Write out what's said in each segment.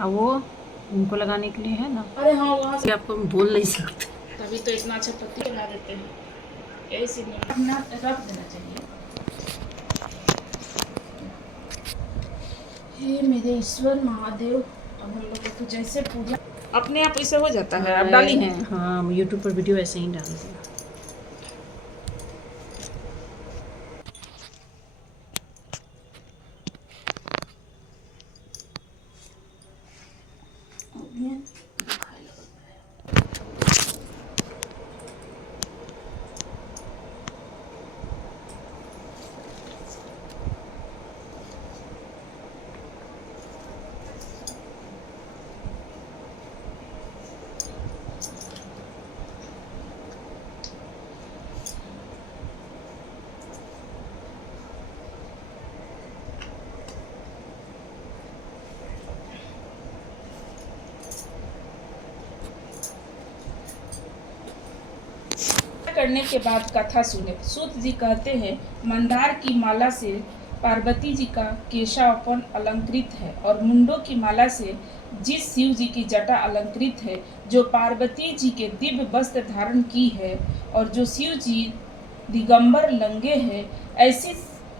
अब वो उनको लगाने के लिए है ना। अरे हाँ, वहाँ से आपको हम बोल नहीं सकते। तभी तो इतना अच्छा पत्ती लगा देते हैं। ऐसे नहीं अपना रख देना चाहिए। हे मेरे ईश्वर महादेव, अब हम लोग को तो जैसे पूजा अपने आप ऐसे हो जाता है। आप डाली हैं? हाँ, यूट्यूब पर वीडियो ऐसे ही डाल दिया। करने के बाद कथा सुने। सूत जी कहते हैं, मंदार की माला से पार्वती जी का केशापन अलंकृत है और मुंडों की माला से जिस शिव जी की जटा अलंकृत है, जो पार्वती जी के दिव्य वस्त्र धारण की है और जो शिव जी दिगंबर लंगे हैं, ऐसी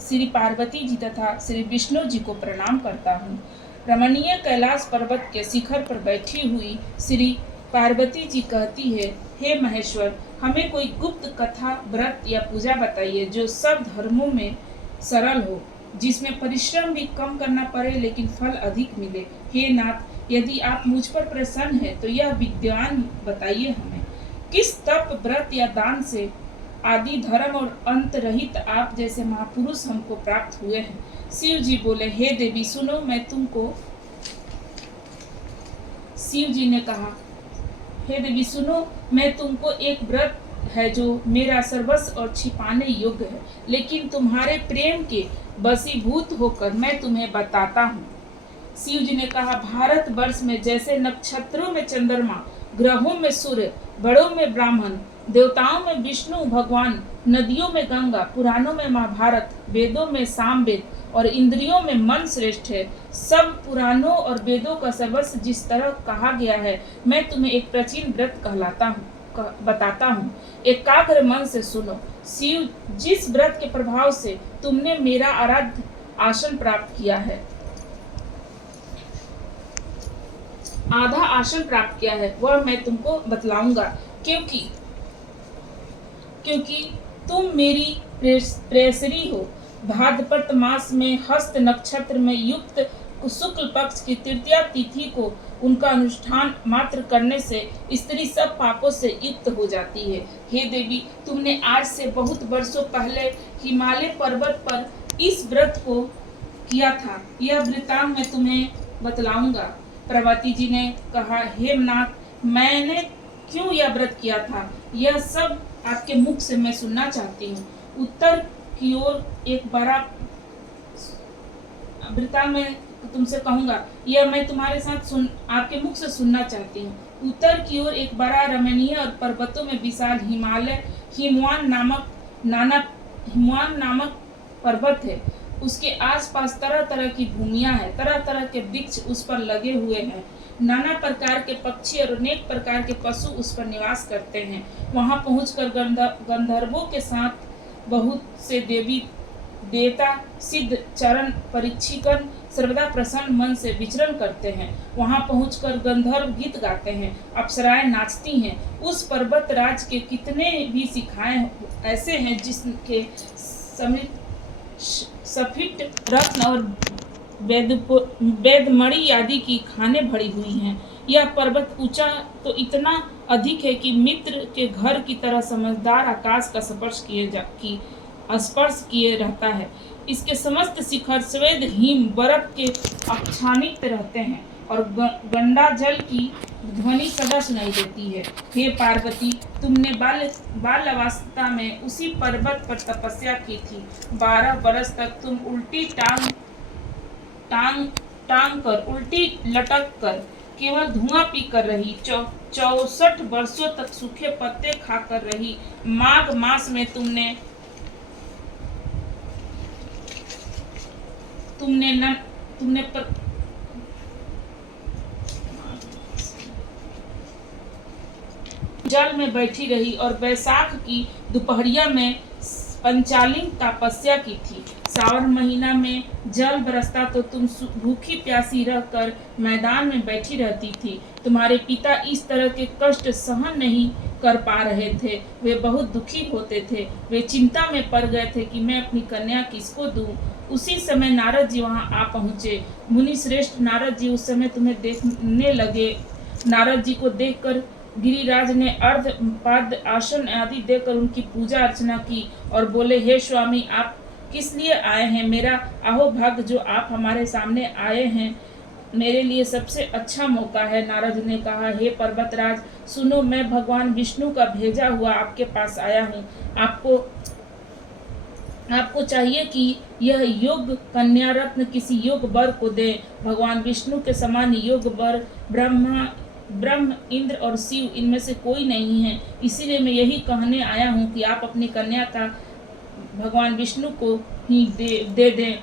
श्री पार्वती जी तथा श्री विष्णु जी को प्रणाम करता हूँ। रमणीय कैलाश पर्वत के शिखर पर बैठी हुई श्री पार्वती जी कहती है, हे महेश्वर, हमें कोई गुप्त कथा, व्रत या पूजा बताइए जो सब धर्मों में सरल हो, जिसमें परिश्रम भी कम करना पड़े लेकिन फल अधिक मिले। हे नाथ, यदि आप मुझ पर प्रसन्न हैं तो यह विद्वान बताइए हमें। किस तप, व्रत या दान से आदि धर्म और अंत रहित आप जैसे महापुरुष हमको प्राप्त हुए हैं। शिव जी बोले, हे देवी सुनो, मैं तुमको शिव जी ने कहा, हे देवी सुनो, मैं तुमको एक व्रत है जो मेरा सर्वस्व और छिपाने योग्य है, लेकिन तुम्हारे प्रेम के वशीभूत होकर मैं तुम्हें बताता हूँ। शिव जी ने कहा, भारत वर्ष में जैसे नक्षत्रों में चंद्रमा, ग्रहों में सूर्य, बड़ों में ब्राह्मण, देवताओं में विष्णु भगवान, नदियों में गंगा, पुराणों में महाभारत, वेदों में सामवेद और इंद्रियों में मन श्रेष्ठ है, सब पुराणों और वेदों का सर्वस्व जिस तरह कहा गया है, मैं तुम्हें एक प्राचीन व्रत कहलाता हूँ बताता हूँ। एकाग्र मन से सुनो। शिव, जिस व्रत के प्रभाव से तुमने मेरा आराध्य आसन प्राप्त किया है, आधा आसन प्राप्त किया है, वह मैं तुमको बतलाऊंगा, क्योंकि क्योंकि तुम मेरी प्रेयसी हो। भाद्रपद मास में हस्त नक्षत्र में युक्त शुक्ल पक्ष की तृतीया तिथि को उनका अनुष्ठान मात्र करने से स्त्री सब पापों से युक्त हो जाती है। हे देवी, तुमने आज से बहुत वर्षों पहले हिमालय पर्वत पर इस व्रत को किया था, यह वृतांत मैं तुम्हें बतलाऊंगा। पार्वती जी ने कहा, हे नाथ, मैंने क्यों यह व्रत किया था, यह सब आपके मुख से मैं सुनना चाहती हूँ। उत्तर की ओर एक बड़ा वृतांत मैं तुमसे कहूंगा, यह मैं तुम्हारे साथ आपके मुख से सुनना चाहती हूँ। उत्तर की ओर एक बड़ा रमणीय और पर्वतों में विशाल हिमवान नामक पर्वत है। उसके आसपास तरह तरह की भूमियां हैं, तरह तरह के वृक्ष उस पर लगे हुए हैं, नाना प्रकार के पक्षी और अनेक प्रकार के पशु उस पर निवास करते हैं। वहां पहुंचकर गंधर्वों के साथ बहुत से देवी देवता सिद्ध चरण परीक्षिकन सर्वदा प्रसन्न मन से विचरण करते हैं। वहां पहुंचकर गंधर्व गीत गाते हैं, अप्सराएं नाचती हैं। उस पर्वत राज के कितने भी शिखाएं ऐसे हैं जिसके समित सफिट रत्न और वेदमणि आदि की खानें भरी हुई हैं। यह पर्वत ऊंचा तो इतना अधिक है कि मित्र के घर की तरह समझदार आकाश का स्पर्श किए रहता है। इसके समस्त शिखर स्वेद हिम बर्फ के आच्छादित रहते हैं और गंगा जल की ध्वनि सदा सुनाई देती है। हे पार्वती, तुमने बाल अवस्था में उसी पर्वत पर तपस्या की थी। 12 बरस तक तुम उल्टी टांग कर, उल्टी लटक कर केवल धुआं पी कर रही। 64 वर्षों तक सूखे पत्ते खाकर रही। माघ मास में तुमने जल में बैठी रही और बैसाख की दोपहरिया में पंचालिन तपस्या की थी। सावन महीना में जल बरसता तो तुम भूखी प्यासी रहकर मैदान में बैठी रहती थी। तुम्हारे पिता इस तरह के कष्ट सहन नहीं कर पा रहे थे। वे बहुत दुखी होते थे। वे चिंता में पड़ गए थे कि मैं अपनी कन्या किसको दूं। उसी समय नारद जी वहां आ पहुंचे। मुनि श्रेष्ठ नारद जी उस समय तुम्हें देखने लगे। नारद जी को देखकर गिरिराज ने अर्ध पाद आसन आदि देकर उनकी पूजा अर्चना की और बोले, हे स्वामी, आप किस लिए आए हैं? मेरा अहोभाग्य जो आप हमारे सामने आए हैं, मेरे लिए सबसे अच्छा मौका है। नारद ने कहा, हे पर्वतराज, सुनो, मैं भगवान विष्णु का भेजा हुआ आपके पास आया हूँ। आपको चाहिए कि यह योग्य कन्या रत्न किसी योग्य वर को दे। भगवान विष्णु के समान योग्य वर ब्रह्म, इंद्र और शिव, इनमें से कोई नहीं है। इसीलिए मैं यही कहने आया हूँ कि आप अपनी कन्या का भगवान विष्णु को ही दे दें।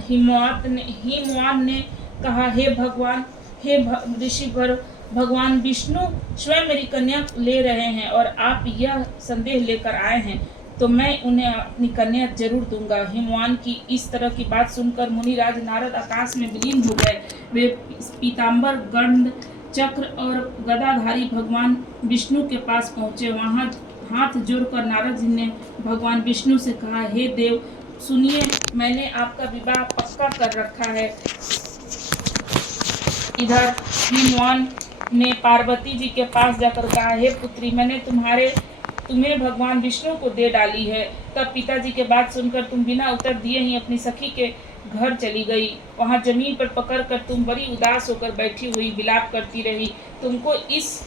हिमवान ने कहा, हे भगवान, हे ऋषिवर, भगवान विष्णु स्वयं मेरी कन्या ले रहे हैं और आप यह संदेह लेकर आए हैं, तो मैं उन्हें अपनी कन्या जरूर दूंगा। हिमवान की इस तरह की बात सुनकर मुनिराज नारद आकाश में विलीन हो गए। वे पीताम्बर, गंध, चक्र और गदाधारी भगवान विष्णु के पास पहुँचे। वहाँ हाथ जोड़कर नारद जी ने भगवान विष्णु से कहा, हे देव, सुनिए, मैंने आपका विवाह पक्का कर रखा है। इधर हिमवान ने पार्वती जी के पास जाकर कहा, हे पुत्री, मैंने तुम्हें भगवान विष्णु को दे डाली है। तब पिताजी के बात सुनकर तुम बिना उत्तर दिए ही अपनी सखी के घर चली गई। वहां जमीन पर पकड़कर तुम बड़ी उदास होकर बैठी हुई विलाप करती रही। तुमको इस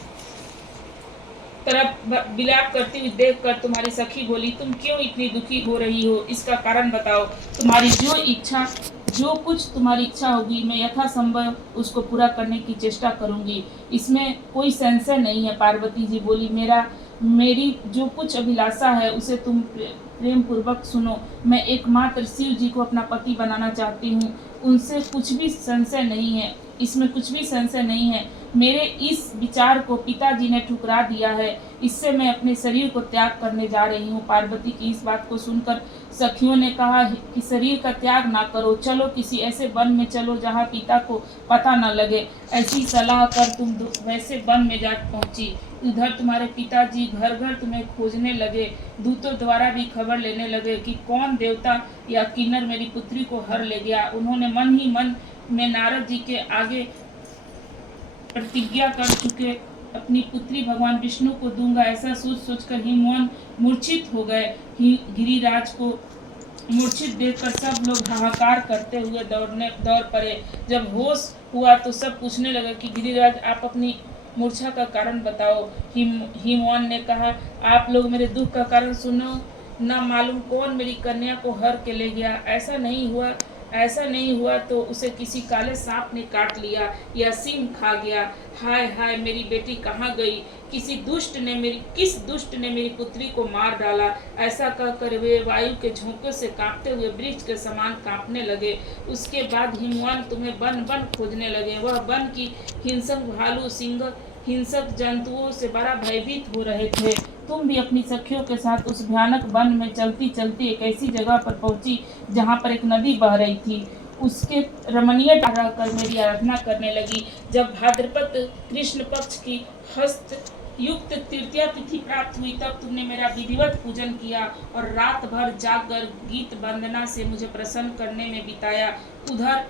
तरफ विलाप करती हुई देखकर तुम्हारी सखी बोली, तुम क्यों इतनी दुखी हो रही हो? इसका कारण बताओ। जो कुछ तुम्हारी इच्छा होगी, मैं यथासंभव उसको पूरा करने की चेष्टा करूंगी। इसमें कोई संशय नहीं है। पार्वती जी बोली, मेरी जो कुछ अभिलाषा है उसे तुम प्रेम पूर्वक सुनो। मैं एकमात्र शिव जी को अपना पति बनाना चाहती हूँ। उनसे कुछ भी संशय नहीं है, इसमें कुछ भी संशय नहीं है। मेरे इस विचार को पिताजी ने ठुकरा दिया है। इससे मैं अपने शरीर को त्याग करने जा रही हूँ। पार्वती की इस बात को सुनकर सखियों ने कहा कि शरीर का त्याग ना करो, चलो किसी ऐसे वन में चलो जहाँ पिता को पता न लगे। ऐसी सलाह कर तुम वैसे वन में जा पहुँची। उधर तुम्हारे पिताजी घर घर तुम्हें खोजने लगे। दूतों द्वारा भी खबर लेने लगे कि कौन देवता या किन्नर मेरी पुत्री को हर ले गया। उन्होंने मन ही मन में नारद जी के आगे प्रतिज्ञा कर चुके अपनी पुत्री भगवान विष्णु को दूंगा। ऐसा सोचकर हिमवान मूर्छित हो गए। गिरिराज को मूर्छित देखकर सब लोग हाहाकार करते हुए दौड़ पड़े। जब होश हुआ तो सब पूछने लगे कि गिरिराज, आप अपनी मूर्छा का कारण बताओ। हिमवान ने कहा, आप लोग मेरे दुख का कारण सुनो। न मालूम कौन मेरी कन्या को हर के ले गया। ऐसा नहीं हुआ तो उसे किसी काले सांप ने काट लिया या सिंह खा गया। हाय हाय, मेरी बेटी कहाँ गई? किस दुष्ट ने मेरी पुत्री को मार डाला। ऐसा कहकर वे वायु के झोंके से कांपते हुए वृक्ष के समान कांपने लगे। उसके बाद हिमवान तुम्हें वन वन खोजने लगे। वह वन की हिंसक भालू, सिंह, हिंसक जंतुओं से बड़ा भयभीत हो रहे थे। तुम भी अपनी सखियों के साथ उस भयानक वन में चलती चलती एक ऐसी जगह पर पहुंची जहां पर एक नदी बह रही थी। उसके रमणीय रहकर मेरी आराधना करने लगी। जब भाद्रपद कृष्ण पक्ष की हस्त युक्त तृतीया तिथि प्राप्त हुई, तब तुमने मेरा विधिवत पूजन किया और रात भर जागकर गीत वंदना से मुझे प्रसन्न करने में बिताया। उधर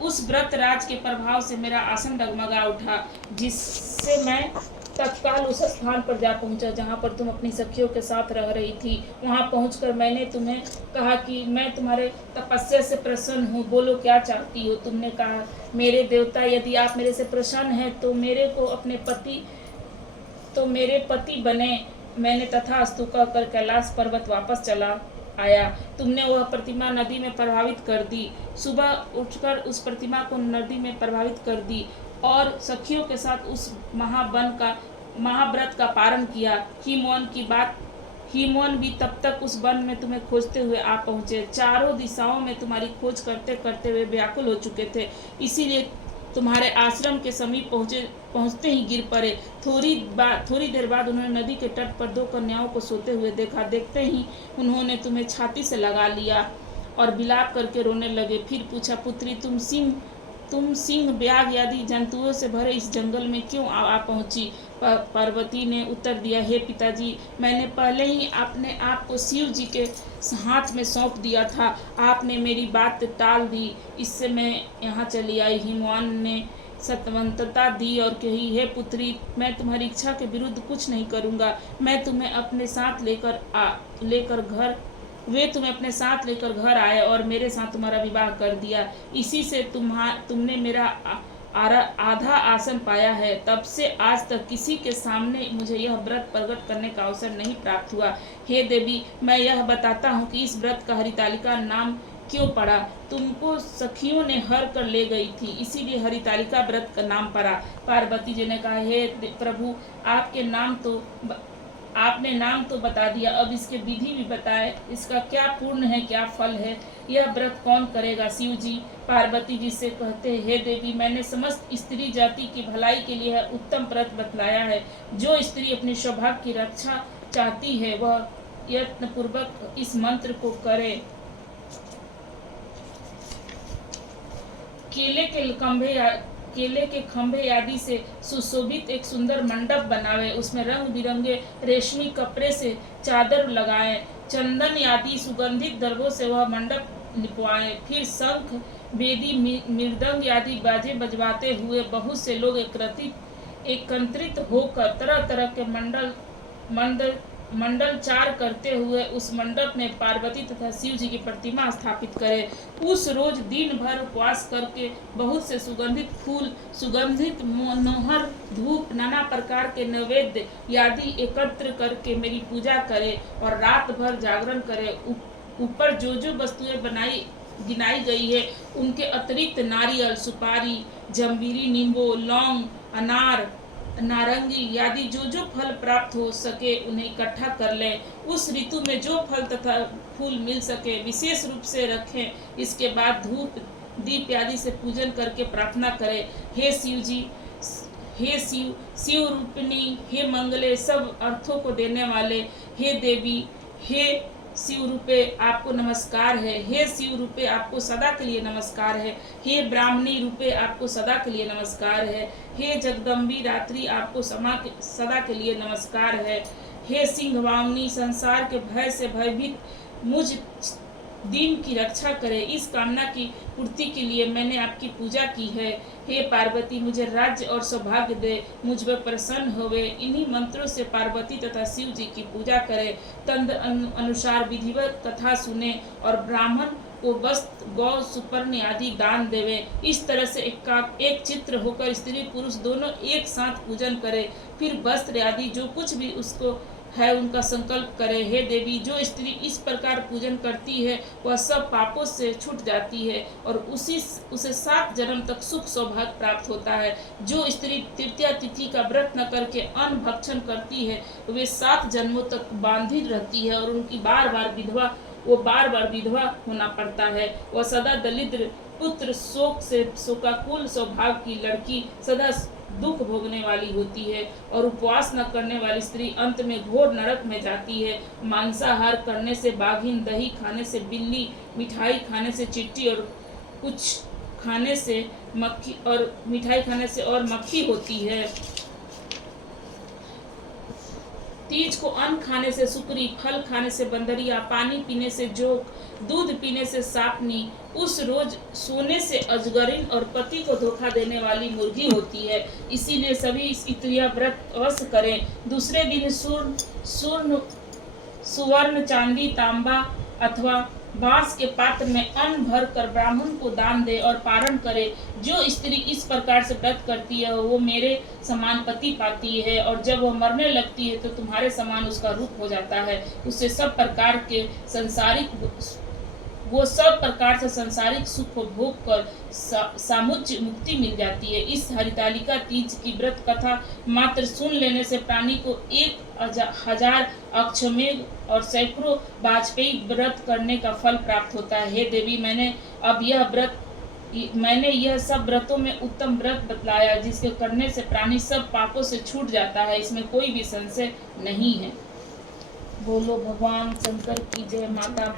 उस व्रत राज के प्रभाव से मेरा आसन डगमगा उठा, जिससे मैं तत्काल उस स्थान पर जा पहुंचा जहां पर तुम अपनी सखियों के साथ रह रही थी। वहां पहुंचकर मैंने तुम्हें कहा कि मैं तुम्हारे तपस्या से प्रसन्न हूँ, बोलो क्या चाहती हो। तुमने कहा, मेरे देवता, यदि आप मेरे से प्रसन्न हैं तो मेरे पति बने। मैंने तथास्तु कहकर कैलाश पर्वत वापस चला आया। तुमने वह प्रतिमा नदी में प्रभावित कर दी। सुबह उठकर उस प्रतिमा को नदी में प्रभावित कर दी और सखियों के साथ उस महाव्रत का पारण किया। हिमवान भी तब तक उस वन में तुम्हें खोजते हुए आ पहुँचे। चारों दिशाओं में तुम्हारी खोज करते करते वे व्याकुल हो चुके थे। इसीलिए तुम्हारे आश्रम के समीप पहुँचे पहुंचते ही गिर पड़े। थोड़ी देर बाद उन्होंने नदी के तट पर 2 कन्याओं को सोते हुए देखा। देखते ही उन्होंने तुम्हें छाती से लगा लिया और विलाप करके रोने लगे। फिर पूछा, पुत्री, तुम सिंह, व्याघ्र आदि जंतुओं से भरे इस जंगल में क्यों आ पहुंची? पार्वती ने उत्तर दिया, हे पिताजी, मैंने पहले ही अपने आप को शिव जी के हाथ में सौंप दिया था। आपने मेरी बात टाल दी, इससे मैं यहाँ चली आई। हिमवान ने सत्वंतता दी और कही, हे पुत्री, मैं तुम्हारी इच्छा के विरुद्ध कुछ नहीं करूँगा। मैं तुम्हें अपने साथ तुम्हें अपने साथ लेकर घर आए और मेरे साथ तुम्हारा विवाह कर दिया। इसी से तुमने मेरा आधा आसन पाया है। तब से आज तक किसी के सामने मुझे यह व्रत प्रकट करने का अवसर नहीं प्राप्त हुआ। हे देवी, मैं यह बताता हूँ कि इस व्रत का हरितालिका नाम क्यों पड़ा। तुमको सखियों ने हर कर ले गई थी, इसीलिए हरितालिका व्रत का नाम पड़ा। पार्वती जी ने कहा, हे प्रभु, आपने नाम तो बता दिया, अब इसके विधि भी बताए। इसका क्या पूर्ण है, क्या फल है? यह व्रत कौन करेगा? शिव जी। पार्वती जी से कहते हैं, हे देवी, मैंने समस्त स्त्री जाति की भलाई के लिए उत्तम व्रत बतलाया है। जो स्त्री अपने सौभाग्य की रक्षा चाहती है वह यत्न पूर्वक इस मंत्र को करे। केले के खंभे आदि से सुशोभित एक सुंदर मंडप बनावे। उसमें रंग बिरंगे रेशमी कपड़े से चादर लगाएं। चंदन आदि सुगंधित द्रव्यों से वह मंडप लिपवाएं। फिर शंख, बेदी, मृदंग आदि बाजे बजवाते हुए बहुत से लोग एकत्रित होकर तरह तरह के मंडलचार करते हुए उस मंडप में पार्वती तथा शिव जी की प्रतिमा स्थापित करें। उस रोज दिन भर उपवास करके बहुत से सुगंधित फूल, सुगंधित मनोहर धूप, नाना प्रकार के नैवेद्य आदि एकत्र करके मेरी पूजा करें और रात भर जागरण करें। ऊपर जो जो वस्तुएं गिनाई गई है उनके अतिरिक्त नारियल, सुपारी, जम्बीरी, नींबू, लौंग, अनार, नारंगी आदि जो जो फल प्राप्त हो सके उन्हें इकट्ठा कर लें। उस ऋतु में जो फल तथा फूल मिल सके विशेष रूप से रखें। इसके बाद धूप दीप आदि से पूजन करके प्रार्थना करें, हे शिव जी, हे शिव रूपिणी, हे मंगले, सब अर्थों को देने वाले, हे देवी, हे शिव रूपे आपको नमस्कार है। हे शिव रूपे आपको सदा के लिए नमस्कार है। हे ब्राह्मणी रूपे आपको सदा के लिए नमस्कार है। हे जगदम्बी रात्रि आपको सदा के लिए नमस्कार है। हे सिंह वामनी, संसार के भय से भयभीत मुझ दिन की रक्षा करे, इस कामना की पूर्ति के लिए मैंने आपकी पूजा की है। हे पार्वती, मुझे राज्य और सौभाग्य दे, मुझ पर प्रसन्न होवे। इन्हीं मंत्रों से पार्वती तथा शिव जी की पूजा करें। तंत्र अनुसार विधिवत कथा सुने और ब्राह्मण को वस्त्र, गौ, सुपर्ण आदि दान देवे। इस तरह से एक चित्र होकर स्त्री पुरुष दोनों एक साथ पूजन करे। फिर वस्त्र आदि जो कुछ भी उसको है उनका संकल्प करे। हे देवी, जो स्त्री इस प्रकार पूजन करती है वह सब पापों से छूट जाती है और उसे 7 जन्म तक सुख सौभाग्य प्राप्त होता है। जो स्त्री तृतीया तिथि का व्रत न करके अन्न भक्षण करती है वे 7 जन्मों तक बांधी रहती है और उनकी बार बार विधवा होना पड़ता है। वह सदा दरिद्र पुत्र, शोक से शोकाकुल सौभाग्य की लड़की, सदा दुख भोगने वाली होती है और उपवास न करने वाली स्त्री अंत में घोर नरक में जाती है। मांसाहार करने से बाघिन, दही खाने से बिल्ली, मिठाई खाने से चींटी और कुछ खाने से मक्खी और मिठाई खाने से और मक्खी होती है। तीज को अन्न खाने से सुकरी, फल खाने से बंदरिया, पानी पीने से जोक, दूध पीने से सांपनी, उस रोज सोने से अजगरिन और पति को धोखा देने वाली मुर्गी होती है। इसीलिए सभी स्त्रियां व्रत अवश्य करें। दूसरे दिन सुवर्ण, चांदी, तांबा अथवा बांस के पात्र में अन्न भर कर ब्राह्मण को दान दे और पारण करे। जो स्त्री इस प्रकार से व्रत करती है वो मेरे समान पति पाती है और जब वह मरने लगती है तो तुम्हारे समान उसका रूप हो जाता है। उसे सब प्रकार से संसारिक सुख भोग कर सामुच्य मुक्ति मिल जाती है। इस हरितालिका तीज की व्रत कथा मात्र सुन लेने से प्राणी को 1000 अक्षमेघ और सैकड़ों वाजपेयी व्रत करने का फल प्राप्त होता है। हे देवी, मैंने अब यह व्रत मैंने यह सब व्रतों में उत्तम व्रत बतलाया जिसके करने से प्राणी सब पापों से छूट जाता है, इसमें कोई भी संशय नहीं है। बोलो भगवान शंकर की जय। माता